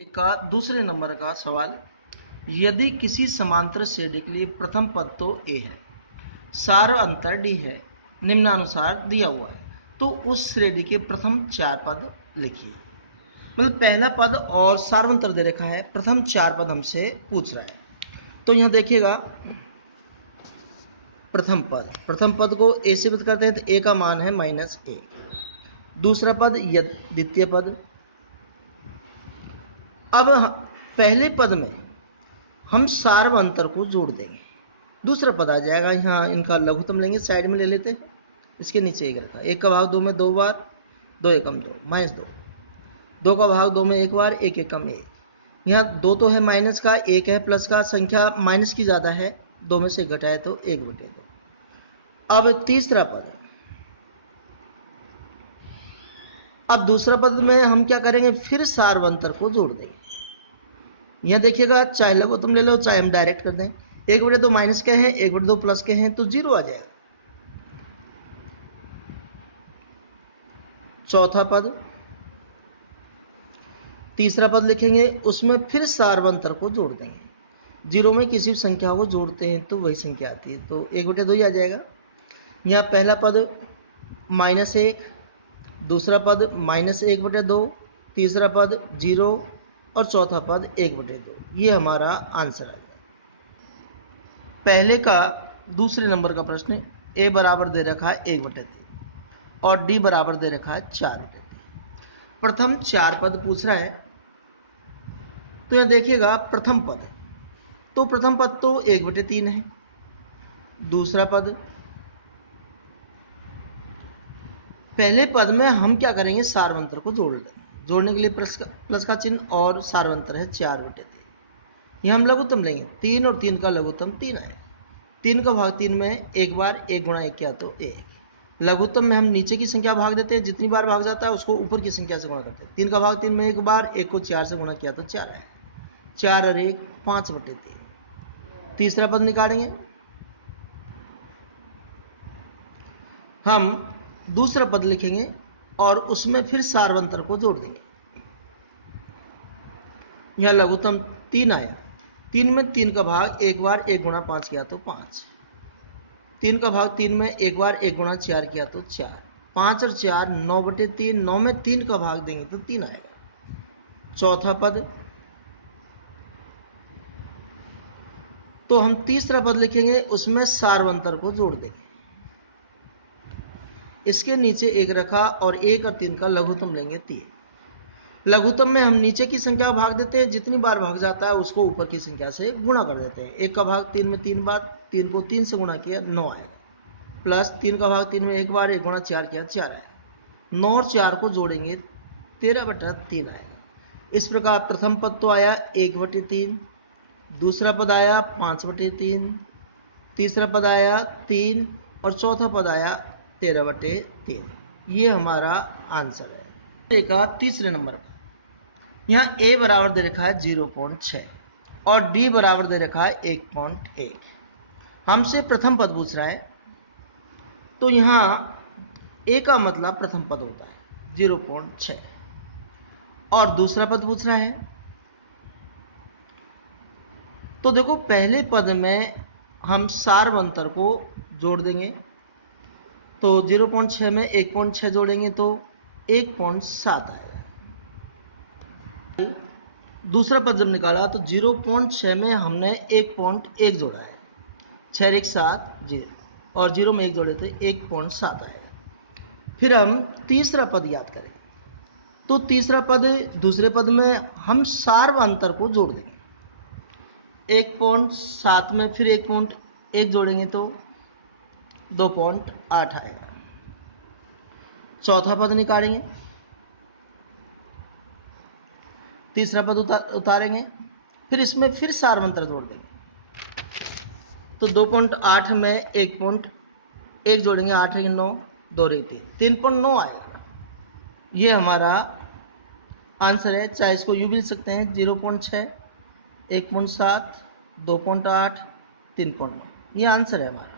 का दूसरे नंबर का सवाल, यदि किसी समांतर श्रेणी के लिए प्रथम पद तो ए है, सार अंतर डी है, निम्नानुसार दिया हुआ है, तो उस श्रेणी के प्रथम चार पद लिखिए। मतलब पहला पद और सार्वंतर दे रखा है, प्रथम चार पद हमसे पूछ रहा है। तो यहां देखिएगा, प्रथम पद को ए से पद करते हैं तो ए का मान है -1। दूसरा पद द्वितीय पद। अब पहले पद में हम सार्वंतर को जोड़ देंगे, दूसरा पद आ जाएगा। यहाँ इनका लघुत्तम लेंगे, साइड में ले लेते हैं, इसके नीचे एक रखा, एक का भाग दो में दो बार, दो एकम दो, -2, दो का भाग दो में एक बार, एक एकम एक। यहाँ दो तो है माइनस का, एक है प्लस का, संख्या माइनस की ज्यादा है, दो में से घटाए तो 1/2। अब तीसरा पद, अब दूसरा पद में हम क्या करेंगे, फिर सार्वंतर को जोड़ देंगे। यहां देखिएगा, चाहे लघुत्तम ले लो चाहे हम डायरेक्ट कर दें, 1/2 माइनस के हैं, 1/2 प्लस के हैं, तो 0 आ जाएगा। चौथा पद, तीसरा पद लिखेंगे, उसमें फिर सार्वंतर को जोड़ देंगे। 0 में किसी भी संख्या को जोड़ते हैं तो वही संख्या आती है, तो 1/2 ही आ जाएगा। यहाँ पहला पद -1, दूसरा पद -1/2, तीसरा पद 0 और चौथा पद 1/2। ये हमारा आंसर आ गया। पहले का दूसरे नंबर का प्रश्न, ए बराबर दे रखा है 1/3 और डी बराबर दे रखा है 4/3। प्रथम चार पद पूछ रहा है, तो यहां देखिएगा प्रथम पद, तो प्रथम पद तो 1/3 है। दूसरा पद, पहले पद में हम क्या करेंगे, सार्वंतर को जोड़ लेंगे। जोड़ने के लिए प्लस का चिन्ह और सार्वंतर है 4/3। यह हम लघुत्तम लेंगे, 3 और 3 का लघुत्तम 3 है। 3 का भाग 3 में एक बार, 1 गुणा 1 किया तो 1। लघुत्तम में हम नीचे की संख्या भाग देते हैं, जितनी बार भाग जाता है उसको ऊपर की संख्या से गुणा करते हैं। 3 का भाग 3 में एक बार, 1 को 4 से गुणा किया तो 4 है। 4 और 1 5/3। तीसरा पद निकालेंगे हम, दूसरा पद लिखेंगे और उसमें फिर सार्वंतर को जोड़ देंगे। यह लघुत्तम 3 आया, 3 में 3 का भाग एक बार, 1 गुणा 5 किया तो 5। 3 का भाग 3 में एक बार, 1 गुणा 4 किया तो 4। 5 और 4 9/3, 9 में 3 का भाग देंगे तो 3 आएगा। चौथा पद, तो हम तीसरा पद लिखेंगे, उसमें सार्वंतर को जोड़ देंगे। इसके नीचे एक रखा और 1 और 3 का लघुत्तम लेंगे 3। लघुत्तम में हम नीचे की संख्या भाग देते हैं, जितनी बार भाग जाता है उसको ऊपर की संख्या से गुणा कर देते हैं। 1 का भाग 3 में 3 बार, 3 को 3 से गुणा किया 9 आएगा। प्लस 3 का भाग 3 में एक बार, 1 गुणा 4 किया 4 आएगा। 9 और 4 को जोड़ेंगे 13/3 आएगा। इस प्रकार प्रथम पद तो आया 1/3, दूसरा पद आया 5/3, तीसरा पद आया 3 और चौथा पद आया 13/3। ये हमारा आंसर है का तीसरे नंबर का। यहाँ ए बराबर दे रखा है 0.6 और डी बराबर दे रखा है 1.1। हमसे प्रथम पद पूछ रहा है, तो यहाँ ए का मतलब प्रथम पद होता है 0.6 और दूसरा पद पूछ रहा है, तो देखो पहले पद में हम सार्वंतर को जोड़ देंगे, तो 0.6 में 1.6 जोड़ेंगे तो 1.7 आएगा। दूसरा पद जब निकाला तो 0.6 में हमने 1.1 जोड़ा है, 6 1 7 0 और 0 में 1 जोड़े तो 1.7 आएगा। फिर हम तीसरा पद याद करें, तो तीसरा पद, दूसरे पद में हम सार्वंतर को जोड़ देंगे। 1.7 में फिर 1.1 जोड़ेंगे तो 2.8 आएगा। चौथा पद निकालेंगे, तीसरा पद उतारेंगे, फिर इसमें फिर सार्वंतर जोड़ देंगे, तो 2.8 में 1.1 जोड़ेंगे, 8 1 9, 2 3.9 आएगा। ये हमारा आंसर है। चाहे इसको यूं भी लिख सकते हैं, 0.6 1.7 2.8 3.9, ये आंसर है हमारा।